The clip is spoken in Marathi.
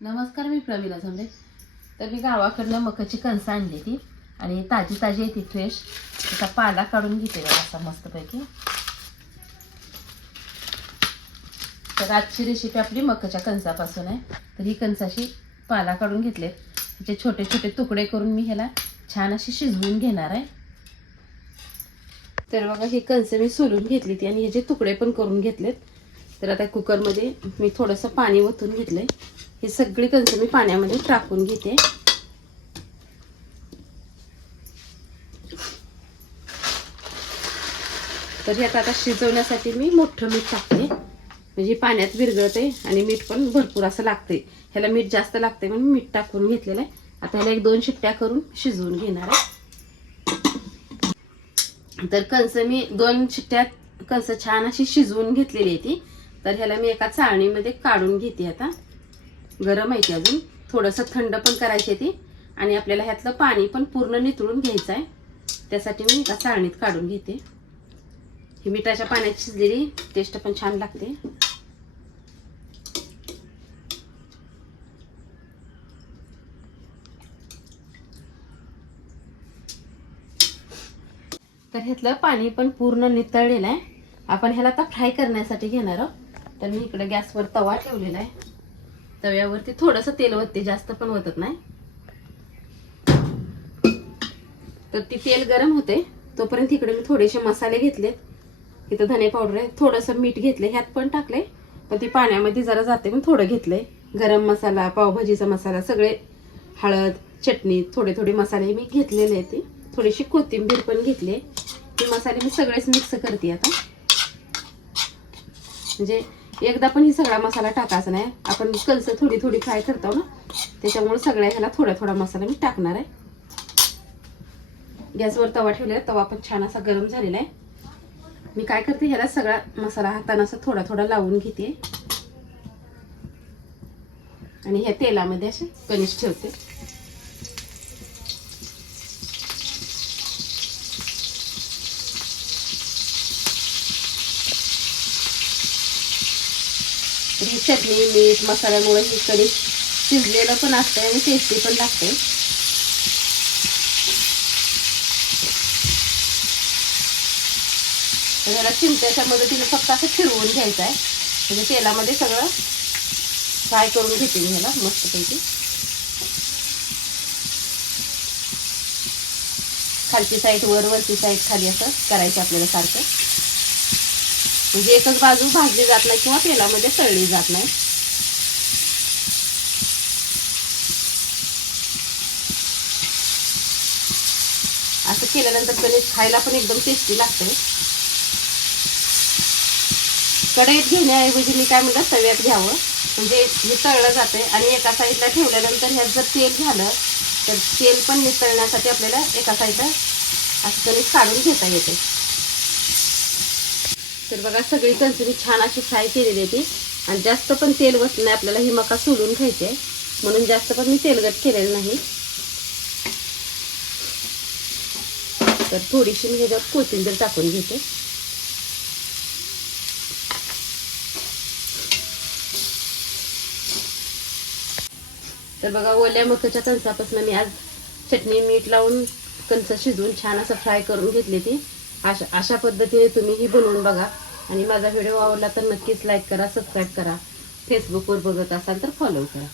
नमस्कार मी प्रवीला झोंबे. तर मी गावाकडनं मकाची कणसं आणली ती आणि ताजी ताजी आहे ती फ्रेश त्याचा पाला काढून घेते बघा असा मस्तपैकी. तर आजची रेसिपी आपली मकाच्या कणसापासून आहे. तर ही कणसाशी पाला काढून घेतले त्याचे छोटे छोटे तुकडे करून मी ह्याला छान अशी शिजवून घेणार आहे. तर बघा ही कणसं मी सोलून घेतली ती आणि ह्याचे तुकडे पण करून घेतलेत. तर आता कुकरमध्ये मी थोडंसं पाणी ओतून घेतलं आहे ही सगळी कणसं मी पाण्यामध्ये टाकून घेते. तर ह्यात आता शिजवण्यासाठी मी मोठं मीठ टाकते. म्हणजे पाण्यात विरघळते आणि मीठ पण भरपूर असं लागते ह्याला मीठ जास्त लागते म्हणून मीठ टाकून घेतलेलं आहे. आता ह्याला एक दोन शिट्ट्या करून शिजवून घेणार आहे. तर कणसं मी दोन शिट्ट्यात कणसं छान अशी शिजवून घेतलेली आहे ती. तर ह्याला मी एका चाळणीमध्ये काढून घेते आता. गरम आहे ती अजून. थोडंसं थंड पण करायची आहे ती. आणि आपल्याला ह्यातलं पाणी पण पूर्ण नितळून घ्यायचं आहे. त्यासाठी मी एका चाळणीत काढून घेते. ही मिठाच्या पाण्यात शिजलेली टेस्ट पण छान लागते. तर ह्यातलं पाणी पण पूर्ण नितळलेलं आहे. आपण ह्याला आता फ्राय करण्यासाठी घेणार आहोत. तर मी इकडे गॅसवर तवा ठेवलेला आहे. तव्यावरती थोडंसं तेल वतते जास्त पण वतत नाही. तर ती तेल गरम होते. तोपर्यंत इकडे मी थोडेसे मसाले घेतलेत इथं धने पावडर आहे. थोडंसं मीठ घेतले. ह्यात पण टाकले. पण ती पाण्यामध्ये जरा जाते पण थोडं घेतलंय गरम मसाला पावभाजीचा मसाला सगळे हळद चटणी थोडे थोडे मसाले मी घेतलेले आहेत ते. थोडीशी कोथिंबीर पण घेतली ते मसाले मी सगळेच मिक्स करते आता. म्हणजे एकदा पण ही सगळा मसाला टाकायचा नाही. आपण कलसं थोडी थोडी फ्राय करतो ना त्याच्यामुळे सगळ्या ह्याला थोडा थोडा मसाला मी टाकणार आहे. गॅसवर तवा ठेवलेला तवा पण छान असा गरम झालेला आहे. मी काय करते ह्याला सगळा मसाला हाताने असं थोडा थोडा लावून घेते. आणि ह्या तेलामध्ये असे कणिश ठेवते. ही चटणी मीठ मसाल्यामुळे ही कधी शिजलेलं पण असतं आणि टेस्टी पण लागते तर चिमट्याच्या मदतीने फक्त असं फिरवून घ्यायचं आहे म्हणजे तेलामध्ये सगळं फ्राय करून घेते मी ह्याला मस्तपैकी. खालची साईड वर वरची साईड खाली असं करायचं आपल्याला सारखं. म्हणजे एकच बाजू भाजली जात नाही किंवा तेलामध्ये तळली जात नाही. असं केल्यानंतर कणिक खायला पण एकदम टेस्टी लागते कढईत घेण्याऐवजी मी काय म्हणलं तव्यात घ्यावं. म्हणजे हे तळलं जाते आणि एका साईडला ठेवल्यानंतर ह्यात जर तेल झालं तर तेल पण नितळण्यासाठी आपल्याला एका साईडला असं कणिक काढून घेता येते तर बघा सगळी कणसं छान अशी फ्राय केलेली आहे ती. आणि जास्त पण तेल वत नाही आपल्याला ही मका सोलून खायचे म्हणून जास्त पण मी तेलगट केलेलं नाही. तर थोडीशी मी ह्याच्यात कोथिंबीर टाकून घेते. तर बघा ओल्या मकाच्या कणसापासून मी आज चटणी मीठ लावून कणसं शिजवून छान असं फ्राय करून घेतली ती. अशा अशा पद्धतीने तुम्हीही बनवून बघा. आणि माझा व्हिडिओ आवडला तर नक्कीच लाईक करा सबस्क्राईब करा. फेसबुकवर बघत असाल तर फॉलो करा.